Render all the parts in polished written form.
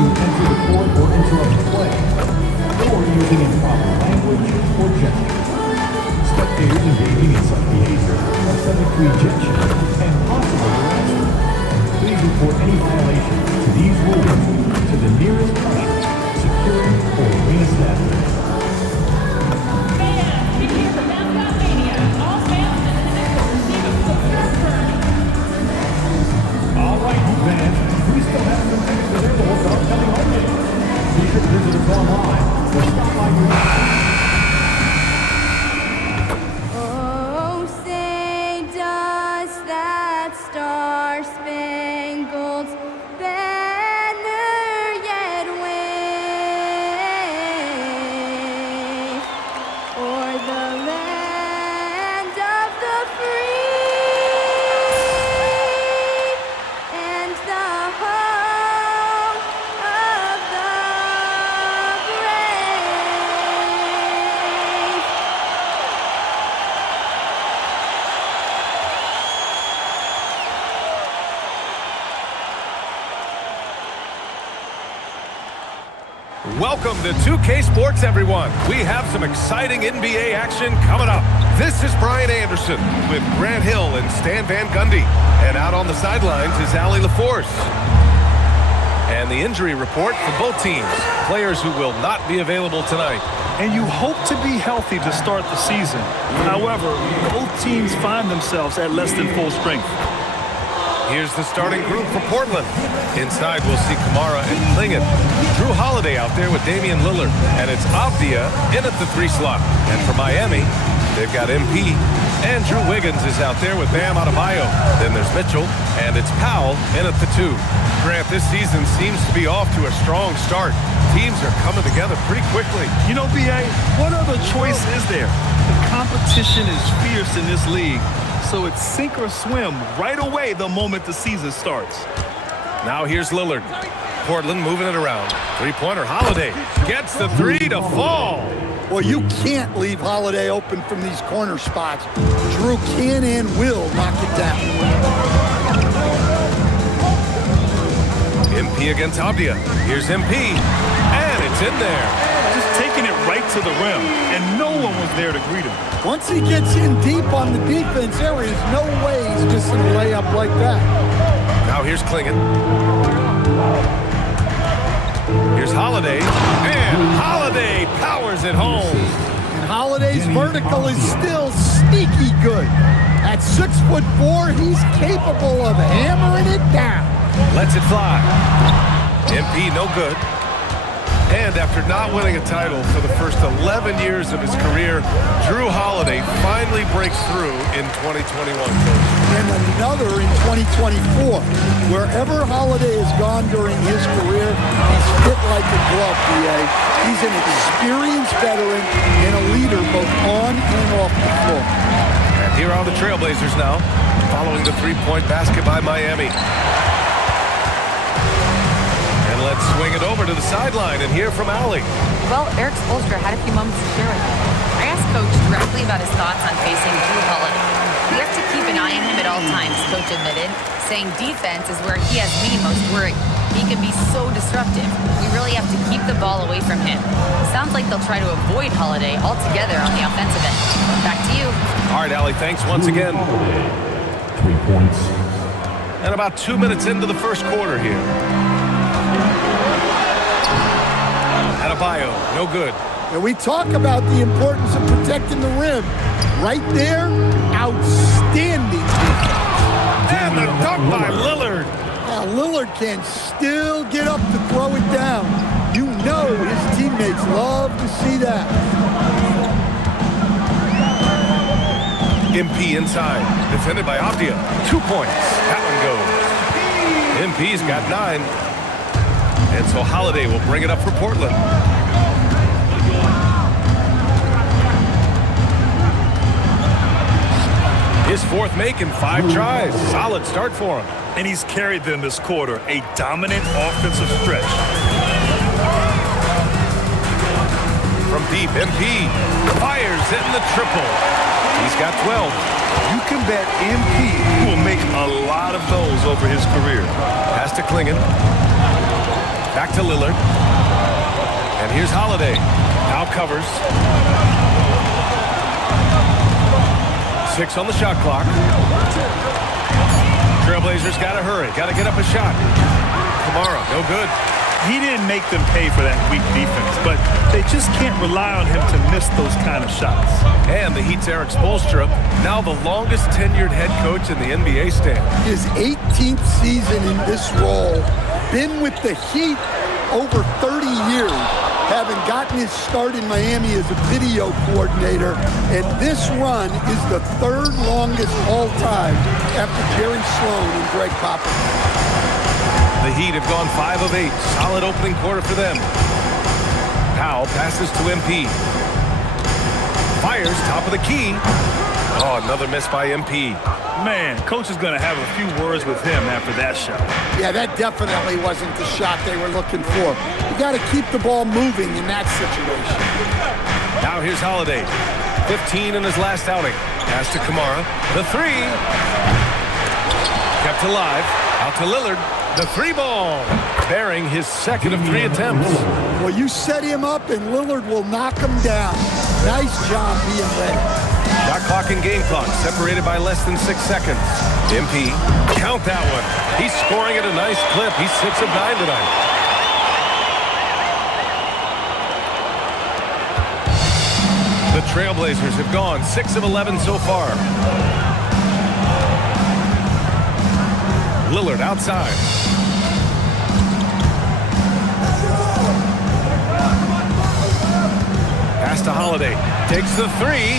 to enter the court or interrupt play, or using improper language or gestures. Spectators engaging in such behavior are subject to ejection and possible harassment. Please report any violations to these rules to the nearest usher, security, or arena staff. Fans, prepare for Mascot Mania. All fans in attendance will receive a footwear permit. All right, fans, we still have some tickets available for upcoming home games. Be sure to visit us online or stop by your... Oh, say does that star-spangled banner yet wave o'er the land of the free and the home of the brave? Welcome to 2K Sports, everyone. We have some exciting NBA action coming up. This is Brian Anderson with Grant Hill and Stan Van Gundy. And out on the sidelines is Allie LaForce. And the injury report for both teams. Players who will not be available tonight. And you hope to be healthy to start the season. However, both teams find themselves at less than full strength. Here's the starting group for Portland. Inside, we'll see Kamara and Klingon. Drew Holiday out there with Damian Lillard. And it's Avdia in at the 3 slot. And for Miami, they've got MP. And Drew Wiggins is out there with Bam Adebayo. Then there's Mitchell, and it's Powell in at the 2. Grant, this season seems to be off to a strong start. Teams are coming together pretty quickly. You know, B.A., what other choice is there? The competition is fierce in this league. So it's sink or swim right away the moment the season starts. Now here's Lillard. Portland moving it around. Three-pointer, Holiday gets the 3 to fall. Well, you can't leave Holiday open from these corner spots. Drew can and will knock it down. MP against Avdia. Here's MP, and it's in there. Just taking it right to the rim, and no one was there to greet him. Once he gets in deep on the defense, there is no way he's missing a layup like that. Now here's Klingon. Here's Holiday, and Holiday powers it home. And Holiday's vertical is still sneaky good. At 6'4", he's capable of hammering it down. Lets it fly. MP no good. And after not winning a title for the first 11 years of his career, Drew Holiday finally breaks through in 2021. And another in 2024. Wherever Holiday has gone during his career, he's fit like a glove, B.A. He's an experienced veteran and a leader both on and off the floor. And here are the Trailblazers now, following the three-point basket by Miami. Let's swing it over to the sideline and hear from Allie. Well, Eric Spoelstra had a few moments to share with me. I asked Coach directly about his thoughts on facing Drew Holiday. We have to keep an eye on him at all times, Coach admitted, saying defense is where he has me most worried. He can be so disruptive. We really have to keep the ball away from him. Sounds like they'll try to avoid Holiday altogether on the offensive end. Back to you. All right, Allie, thanks once again. 3 points. And about 2 minutes into the first quarter here. Adebayo, no good. And we talk about the importance of protecting the rim. Right there, outstanding defense. And the dunk by Lillard. Now Lillard can still get up to throw it down. You know his teammates love to see that. MP inside, defended by Avdia. 2 points. That one goes. MP's got 9. And so Holiday will bring it up for Portland. His fourth make in 5 tries. Solid start for him. And he's carried them this quarter, a dominant offensive stretch. From deep, MP fires in the triple. He's got 12. You can bet MP will make a lot of those over his career. Pass to Klingon. Back to Lillard. And here's Holiday. Now covers. 6 on the shot clock. Trailblazers got to hurry. Got to get up a shot. Kamara, no good. He didn't make them pay for that weak defense, but they just can't rely on him to miss those kind of shots. And the Heat's Eric Spoelstra, now the longest tenured head coach in the NBA stand. His 18th season in this role, been with the Heat over 30 years, having gotten his start in Miami as a video coordinator, and this run is the 3rd longest all time after Jerry Sloan and Greg Popovich. The Heat have gone 5 of 8. Solid opening quarter for them. Powell passes to MP. Fires top of the key. Oh, another miss by MP. Man, coach is going to have a few words with him after that shot. Yeah, that definitely wasn't the shot they were looking for. You got to keep the ball moving in that situation. Now here's Holiday. 15 in his last outing. Pass to Kamara. The 3. Kept alive. Out to Lillard. The 3 ball. Bearing his 2nd of 3 attempts. Well, you set him up and Lillard will knock him down. Nice job being ready. Shot clock and game clock separated by less than 6 seconds. MP, count that one. He's scoring at a nice clip. He's 6 of 9 tonight. The Trailblazers have gone 6 of 11 so far. Lillard outside. Pass to Holiday. Takes the 3.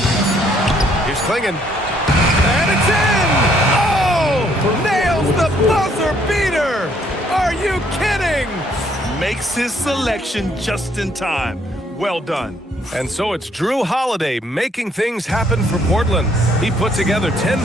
Here's Klingon. And it's in! Oh! Nails the buzzer beater! Are you kidding? Makes his selection just in time. Well done. And so it's Drew Holiday making things happen for Portland. He put together 10.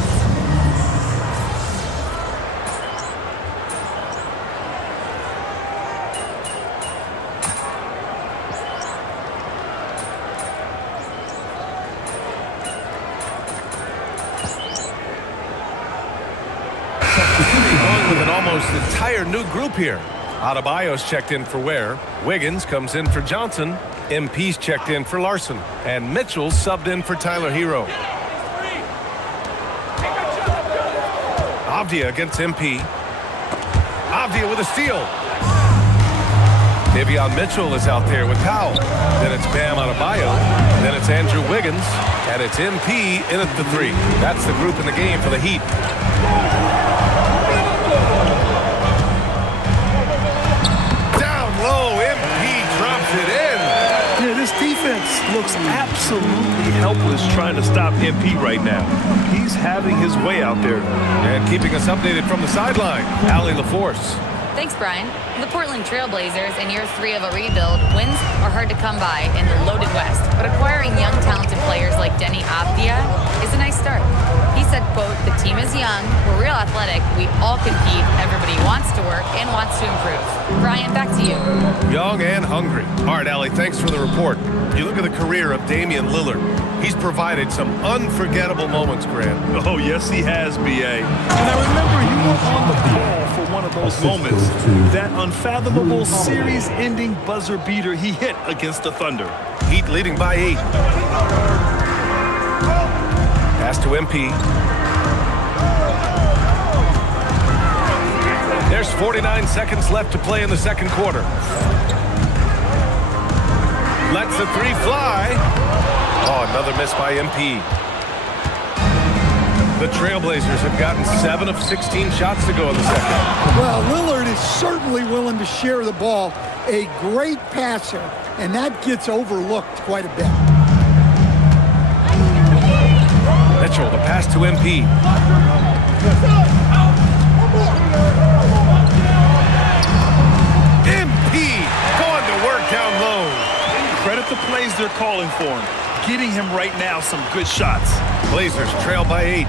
Going with an almost entire new group here. Adebayo's checked in for Ware. Wiggins comes in for Johnson. MP's checked in for Larson. And Mitchell's subbed in for Tyler Hero. Avdia against MP. Avdia with a steal. Davion Mitchell is out there with Powell. Then it's Bam Adebayo. Then it's Andrew Wiggins. And it's MP in at the 3. That's the group in the game for the Heat. Down low, MP drops it in. Yeah, this defense looks absolutely helpless trying to stop MP right now. He's having his way out there. And keeping us updated from the sideline, Allie LaForce. Thanks, Brian. The Portland Trailblazers, in year 3 of a rebuild, wins are hard to come by in the loaded West. But acquiring young, talented players like Denny Avdia is a nice start. He said, quote, "The team is young, we're real athletic, we all compete, everybody wants to work and wants to improve." Brian, back to you. Young and hungry. All right, Allie, thanks for the report. You look at the career of Damian Lillard. He's provided some unforgettable moments, Grant. Oh, yes, he has, B.A. And I remember you were on the ball for one of those moments. That unfathomable series-ending buzzer beater he hit against the Thunder. Heat leading by 8. Pass to MP. There's 49 seconds left to play in the second quarter. Lets the 3 fly. Oh, another miss by MP. The Trailblazers have gotten 7 of 16 shots to go in the second. Well, Lillard is certainly willing to share the ball. A great passer, and that gets overlooked quite a bit. Mitchell, the pass to MP. MP going to work down low. Credit the plays they're calling for him. Getting him right now some good shots. Blazers trail by 8.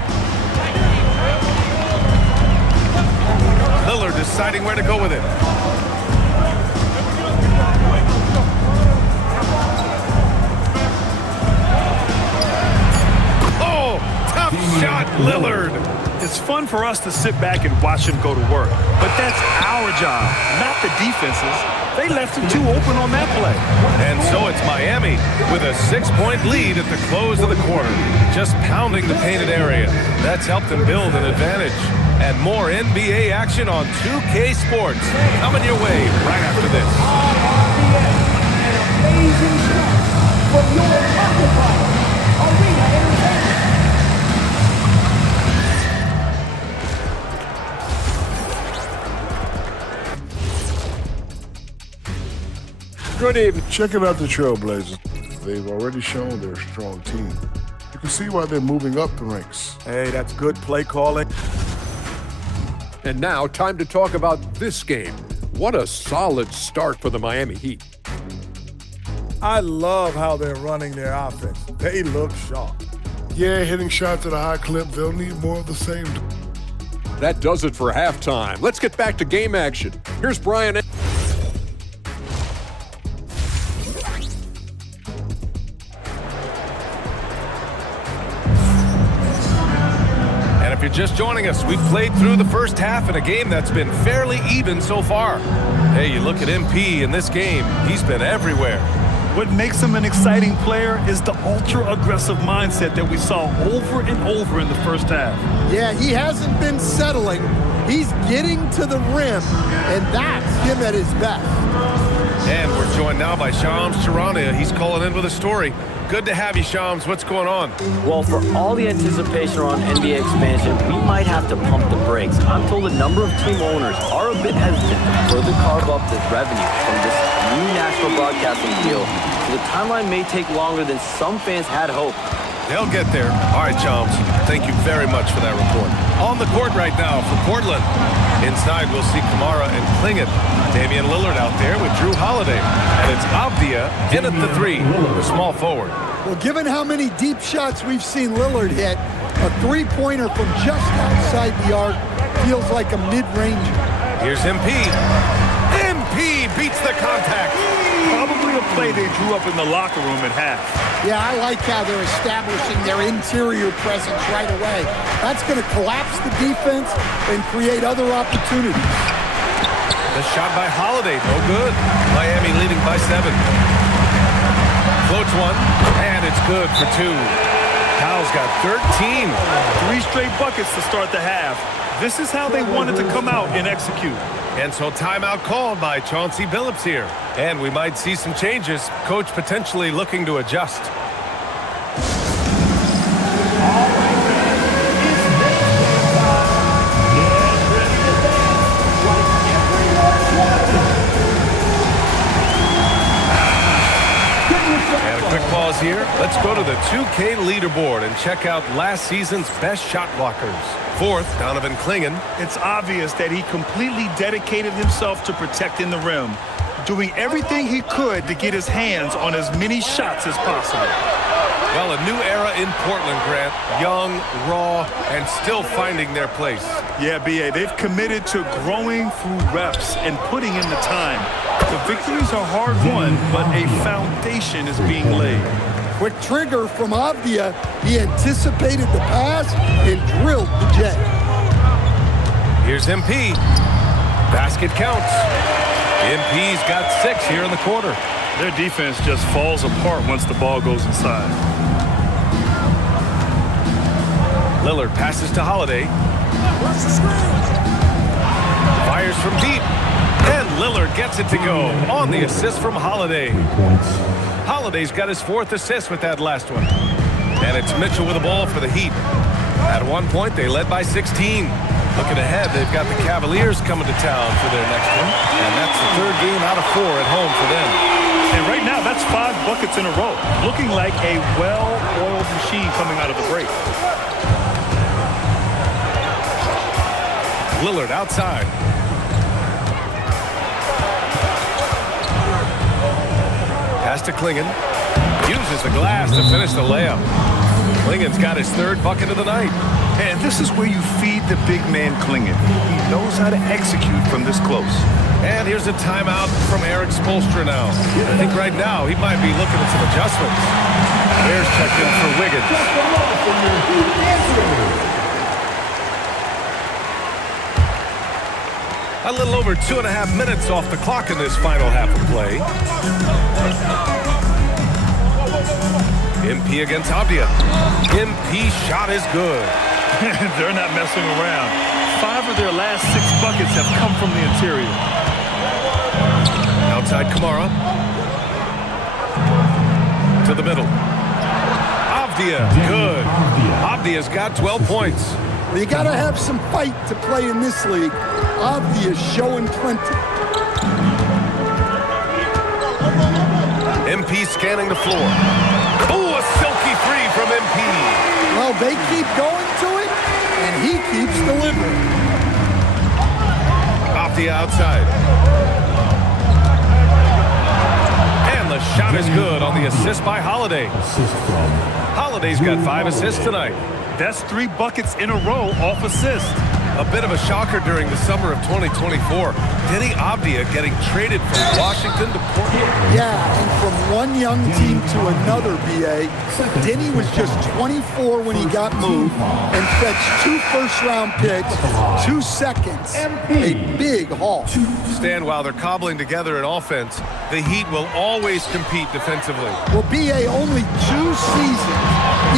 Lillard deciding where to go with it. Oh, tough shot, Lillard. It's fun for us to sit back and watch him go to work, but that's our job, not the defense's. They left him too open on that play. And so it's Miami with a 6-point lead at the close of the quarter, just pounding the painted area. That's helped them build an advantage. And more NBA action on 2K Sports coming your way right after this. An amazing start from your occupier, Arena Entertainment. Good evening. Checking out the Trailblazers. They've already shown they're a strong team. You can see why they're moving up the ranks. Hey, that's good play calling. And now, time to talk about this game. What a solid start for the Miami Heat. I love how they're running their offense. They look sharp. Yeah, hitting shots at a high clip. They'll need more of the same. That does it for halftime. Let's get back to game action. Here's Brian. And if you're just joining us, we've played through the first half in a game that's been fairly even so far. Hey, you look at MP in this game, he's been everywhere. What makes him an exciting player is the ultra-aggressive mindset that we saw over and over in the first half. Yeah, he hasn't been settling. He's getting to the rim, and that's him at his best. And we're joined now by Shams Charania. He's calling in with a story. Good to have you, Shams. What's going on? Well, for all the anticipation around NBA expansion, we might have to pump the brakes. I'm told a number of team owners are a bit hesitant to further carve up the revenue from this new national broadcasting deal, so the timeline may take longer than some fans had hoped. They'll get there. All right, Shams. Thank you very much for that report. On the court right now for Portland. Inside, we'll see Kamara and Klingit. Damian Lillard out there with Drew Holiday. And it's Avdia in at the three, the small forward. Well, given how many deep shots we've seen Lillard hit, a three-pointer from just outside the arc feels like a mid-ranger. Here's MP. MP beats the contact. Probably a play they drew up in the locker room at half. Yeah, I like how they're establishing their interior presence right away. That's going to collapse the defense and create other opportunities. The shot by Holiday, no good. Miami leading by 7. Floats one, and it's good for 2. Kyle's got 13. 3 straight buckets to start the half. This is how they wanted to come out and execute. And so timeout called by Chauncey Billups here. And we might see some changes. Coach potentially looking to adjust. And a quick pause here. Let's go to the 2K leaderboard and check out last season's best shot blockers. 4th, Donovan Klingen. It's obvious that he completely dedicated himself to protecting the rim, doing everything he could to get his hands on as many shots as possible. Well, a new era in Portland, Grant. Young, raw, and still finding their place. Yeah, B.A., they've committed to growing through reps and putting in the time. The victories are hard-won, but a foundation is being laid. Quick trigger from Avdia. He anticipated the pass and drilled the J. Here's MP. Basket counts. MP's got 6 here in the quarter. Their defense just falls apart once the ball goes inside. Lillard passes to Holiday. Fires from deep. And Lillard gets it to go on the assist from Holiday. Holiday's got his 4th assist with that last one. And it's Mitchell with the ball for the Heat. At one point, they led by 16. Looking ahead, they've got the Cavaliers coming to town for their next one. And that's the 3rd game out of 4 at home for them. And right now, that's 5 buckets in a row. Looking like a well-oiled machine coming out of the break. Lillard outside. Pass to Klingen. Uses the glass to finish the layup. Klingen's got his 3rd bucket of the night. And this is where you feed the big man Klingen. He knows how to execute from this close. And here's a timeout from Eric Spoelstra now. I think right now he might be looking at some adjustments. Bears checked in for Wiggins. A little over 2.5 minutes off the clock in this final half of play. MP against Abdia. MP shot is good. They're not messing around. 5 of their last 6 buckets have come from the interior. Outside Kamara. To the middle. Abdia, good. Abdia's got 12 points. Well, you got to have some fight to play in this league. Obvious showing plenty. MP scanning the floor. Oh, a silky free from MP. Well, they keep going to it, and he keeps delivering. Abdia outside. And the shot is good on the assist by Holiday. Assist from Holiday's got 5 assists tonight. That's 3 buckets in a row off assist. A bit of a shocker during the summer of 2024. Denny Abdia getting traded from Washington to Portland. Yeah, and from one young team to another, BA, Denny was just 24 when he got moved and fetched 2 first-round picks, 2 seconds, a big haul. Stan, while they're cobbling together an offense, the Heat will always compete defensively. Well, BA, only 2 seasons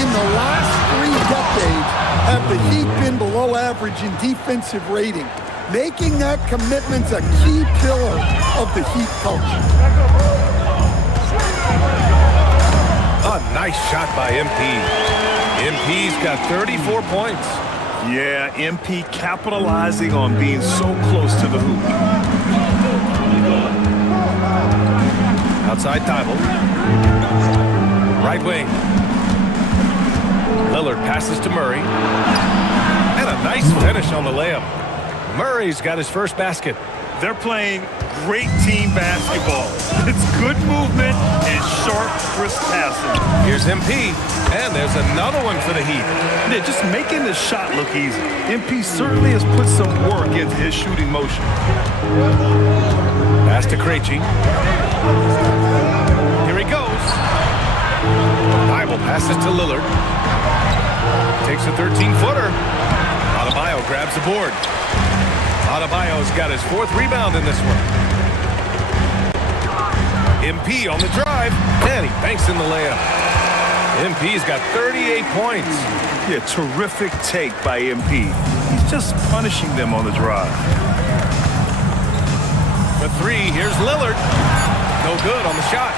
in the last 3 decades have the Heat been below average in defensive rating, making that commitment a key pillar of the Heat culture. A nice shot by MP. MP's got 34 points. Yeah, MP capitalizing on being so close to the hoop. Outside Thibault. Right wing. Lillard passes to Murray. And a nice finish on the layup. Murray's got his first basket. They're playing great team basketball. It's good movement and sharp, crisp passing. Here's MP, and there's another one for the Heat. They're just making the shot look easy. MP certainly has put some work into his shooting motion. Pass to Krejci. Here he goes. Bible passes to Lillard. Takes a 13-footer. Adebayo grabs the board. Adebayo's got his 4th rebound in this one. MP on the drive, and he banks in the layup. MP's got 38 points. Yeah, terrific take by MP. He's just punishing them on the drive. For 3, here's Lillard. No good on the shot.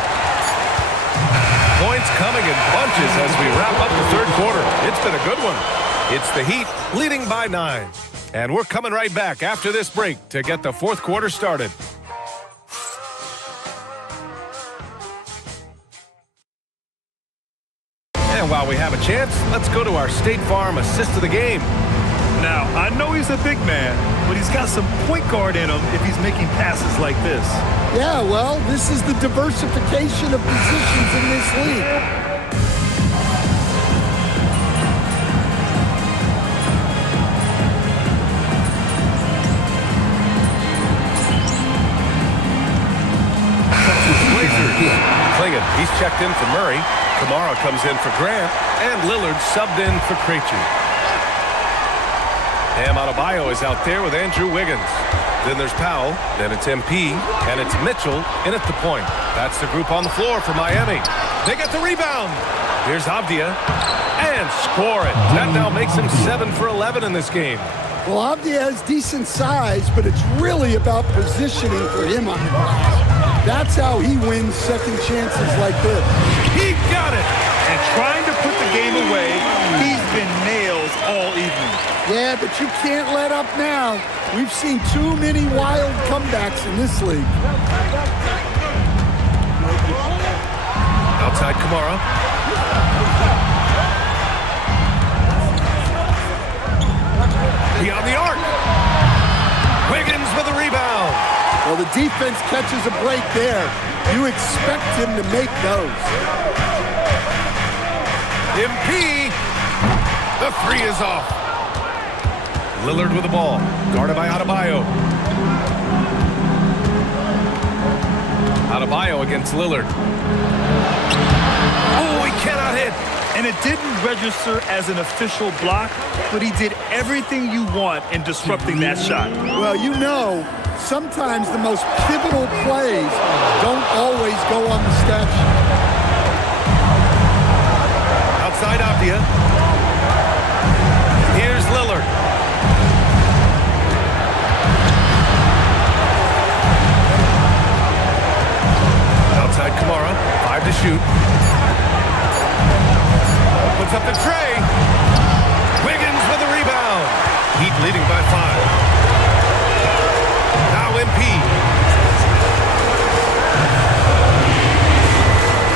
Points coming in bunches as we wrap up the 3rd quarter. It's been a good one. It's the Heat leading by 9. And we're coming right back after this break to get the 4th quarter started. And while we have a chance, let's go to our State Farm assist of the game. Now, I know he's a big man, but he's got some point guard in him if he's making passes like this. Yeah, well, this is the diversification of positions in this league. Klingon, he's checked in for Murray. Kamara comes in for Grant, and Lillard subbed in for Krejci. Bam Adebayo is out there with Andrew Wiggins. Then there's Powell, then it's MP, and it's Mitchell in at the point. That's the group on the floor for Miami. They get the rebound. Here's Abdia, and score it. That now makes him 7 for 11 in this game. Well, Abdia has decent size, but it's really about positioning for him on the glass. That's how he wins second chances like this. He got it! And trying to put the game away, he's been nails all evening. Yeah, but you can't let up now. We've seen too many wild comebacks in this league. Outside Kamara. Beyond the arc. Wiggins with a rebound. Well, the defense catches a break there. You expect him to make those. MP. The 3 is off. Lillard with the ball. Guarded by Adebayo. Adebayo against Lillard. Oh, he cannot hit. And it didn't register as an official block, but he did everything you want in disrupting that shot. Well, you know, sometimes the most pivotal plays don't always go on the stat sheet. Outside Avdia. Here's Lillard. Outside Kamara. 5 to shoot. Puts up the tray. Wiggins with a rebound. Heat leading by 5. Now MP.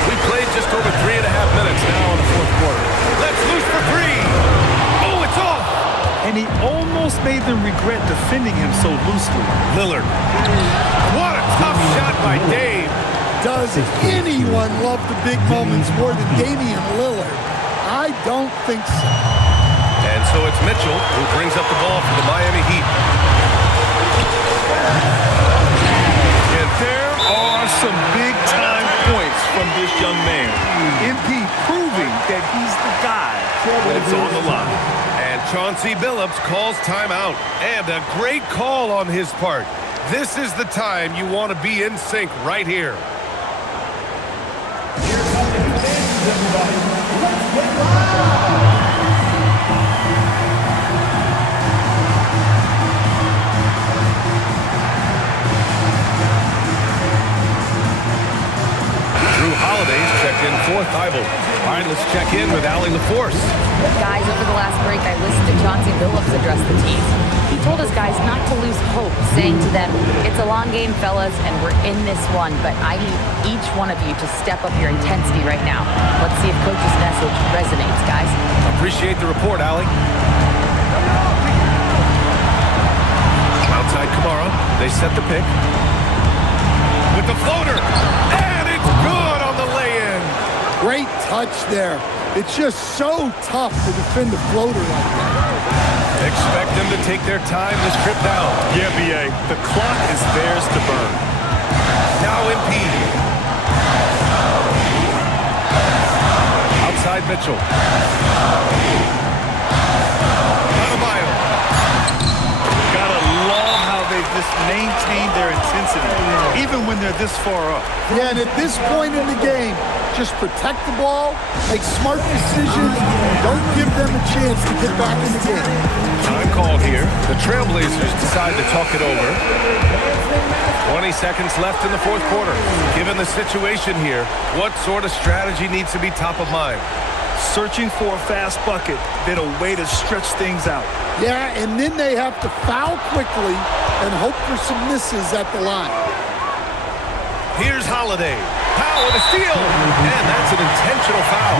We played just over 3.5 minutes now in the fourth quarter. Let's loose for 3. Oh, it's off. And he almost made them regret defending him so loosely. Lillard. What a tough shot by Dave. Does anyone love the big moments more than Damian Lillard? I don't think so. And so it's Mitchell who brings up the ball for the Miami Heat. And there are some big-time points from this young man. MP proving that he's the guy when it's on the line. And Chauncey Billups calls timeout. And a great call on his part. This is the time you want to be in sync right here. Holiday's checked in for Thibault. All right, let's check in with Allie LaForce. Guys, over the last break, I listened to Chauncey Billups address the team. He told his guys not to lose hope, saying to them, it's a long game, fellas, and we're in this one, but I need each one of you to step up your intensity right now. Let's see if Coach's message resonates, guys. Appreciate the report, Allie. Outside Kamara, they set the pick. With the floater, and it's good on the lay-in. Great touch there. It's just so tough to defend a floater like that. Expect them to take their time this trip down. Yeah, B.A. The clock is theirs to burn. Now MP. Outside Mitchell. Adebayo. Gotta love how they've just maintained their intensity, even when they're this far up. Yeah, and at this point in the game, just protect the ball, make smart decisions, don't give them a chance to get back in the game. Time called here. The Trailblazers decide to talk it over. 20 seconds left in the fourth quarter. Given the situation here, what sort of strategy needs to be top of mind? Searching for a fast bucket, then a way to stretch things out. Yeah, and then they have to foul quickly and hope for some misses at the line. Here's Holiday. Powell with a steal. And that's an intentional foul.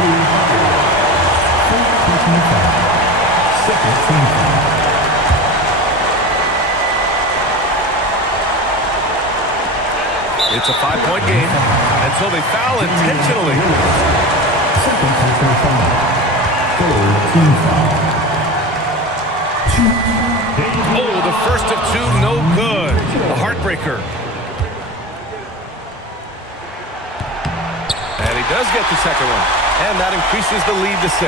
It's a 5-point game, and so they foul intentionally. Oh, the first of 2, no good. A heartbreaker. And he does get the second one. And that increases the lead to 6.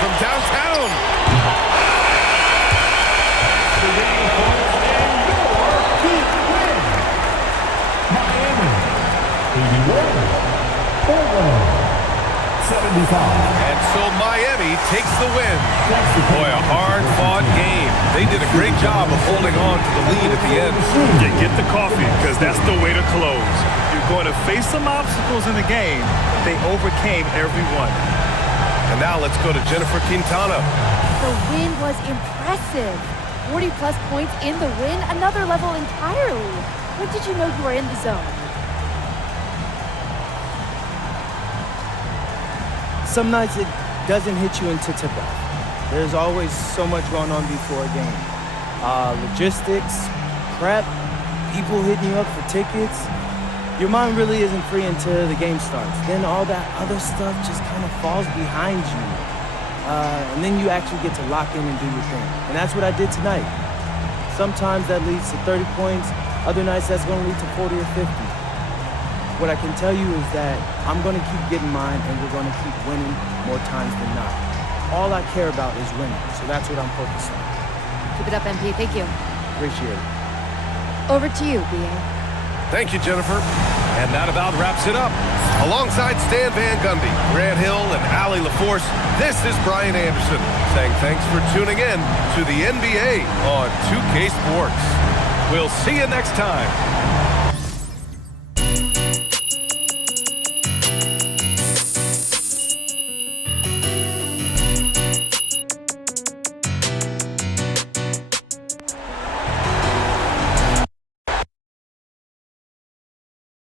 From downtown. And so Miami takes the win. Boy, a hard-fought game. They did a great job of holding on to the lead at the end. Yeah, get the coffee, because that's the way to close. You're going to face some obstacles in the game. They overcame every one. And now let's go to Jennifer Quintana. The win was impressive. 40-plus points in the win, another level entirely. When did you know you were in the zone? Some nights it doesn't hit you into tip-off. There's always so much going on before a game. Logistics, prep, people hitting you up for tickets. Your mind really isn't free until the game starts. Then all that other stuff just kind of falls behind you. And then you actually get to lock in and do your thing. And that's what I did tonight. Sometimes that leads to 30 points. Other nights that's going to lead to 40 or 50. What I can tell you is that I'm going to keep getting mine, and we're going to keep winning more times than not. all I care about is winning, so that's what I'm focused on. Keep it up, MP. Thank you. Appreciate it. Over to you, BA. Thank you, Jennifer. And that about wraps it up. Alongside Stan Van Gundy, Grant Hill, and Allie LaForce, this is Brian Anderson saying thanks for tuning in to the NBA on 2K Sports. We'll see you next time.